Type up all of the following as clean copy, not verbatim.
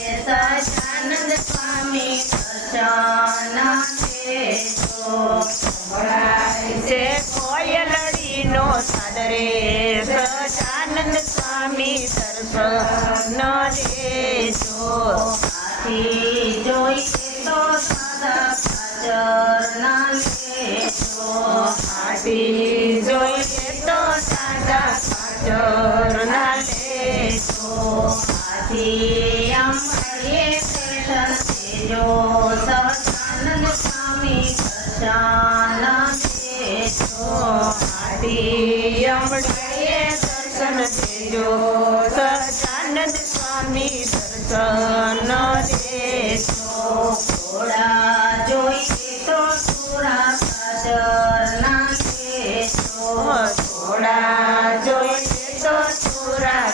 સહજાનંદ સ્વામી દર્શન દેજો સંભળાય છે કોયલડીનો સાદ રે સહજાનંદ સ્વામી દર્શન દેજો આથી જોઈએ તો સાદા પાજરના લેજો આથી જોઈએ તો સાદા પાજરના લેજો આથી અમળીએ દર્શન દેજો સહજાનંદ સ્વામી દર્શન દેજો આથી અમળીએ દર્શન દેજો સહજાનંદ સ્વામી દર્શન દેજો ઘોડા જોઈએ તો સુરા પાજરના લેજો ઘોડા જોઈએ તો સુરા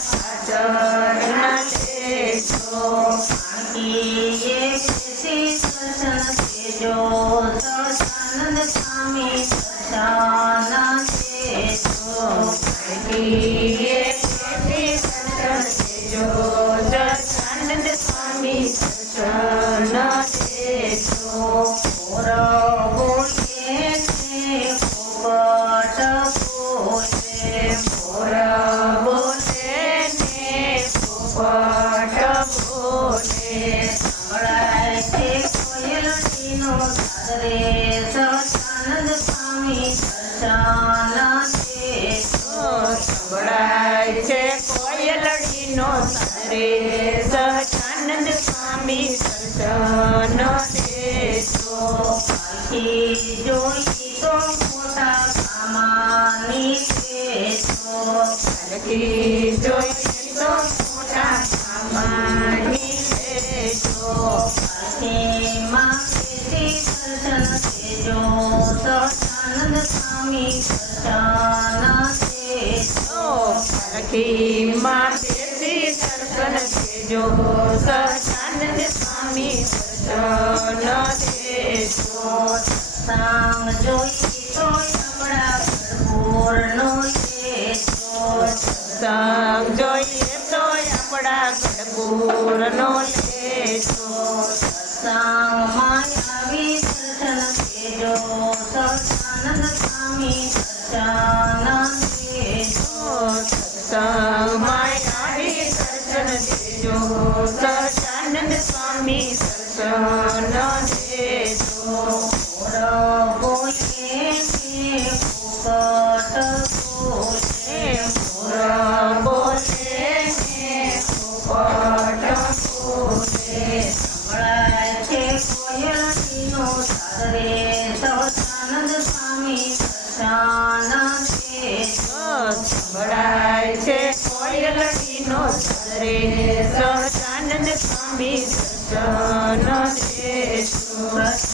પાજરના લેજો આંકીએ બેસી દર્શન દેજો સહજાનંદ સ્વામી દર્શન દેજો આંકીએ બેસી દર્શન દેજો સહજાનંદ સ્વામી દર્શન દેજો મોર બોલે ને પોપટ બોલે મોર બોલે ને પોપટ બોલે સંભળાય છે કોયલડીનો સાદ રે સહજાનંદ સ્વામી દર્શન દેજો સંભળાય છે કોયલડીનો સાદ રે સહજાનંદ સ્વામી દર્શન દેજો પાલખી જોઈ તો મોટા કામાની લેજો પાલખી જોઈ તો મોટા કામાની લેજો પાલખીમાં બેસી દર્શન દેજો સહજાનંદ સ્વામી દર્શન દેજો પાલખીમાં બેસી દર્શન દેજો સહજાનંદ સ્વામી દર્શન દેજો સત્સંગ જોઈ તો આપણા ભરપૂરનો લેજો સત્સંગ જોઈએ તો આપણા ભરપૂરનો લેજો સત્સંગમાં આવી દર્શન દેજો સહજાનંદ સ્વામી દર્શન દેજો સત્સંગમાં આવી દર્શન દેજો સહજાનંદ સ્વામી દર્શન દેજો મોર બોલે ને પોપટ બોલે મોર બોલે ને પોપટ બોલે સંભળાય છે કોયલડીનો સાદ રે સહજાનંદ સ્વામી દર્શન દેજો સંભળાય છે કોયલડીનો સાદ રે સહજાનંદ સ્વામી દર્શન દેજો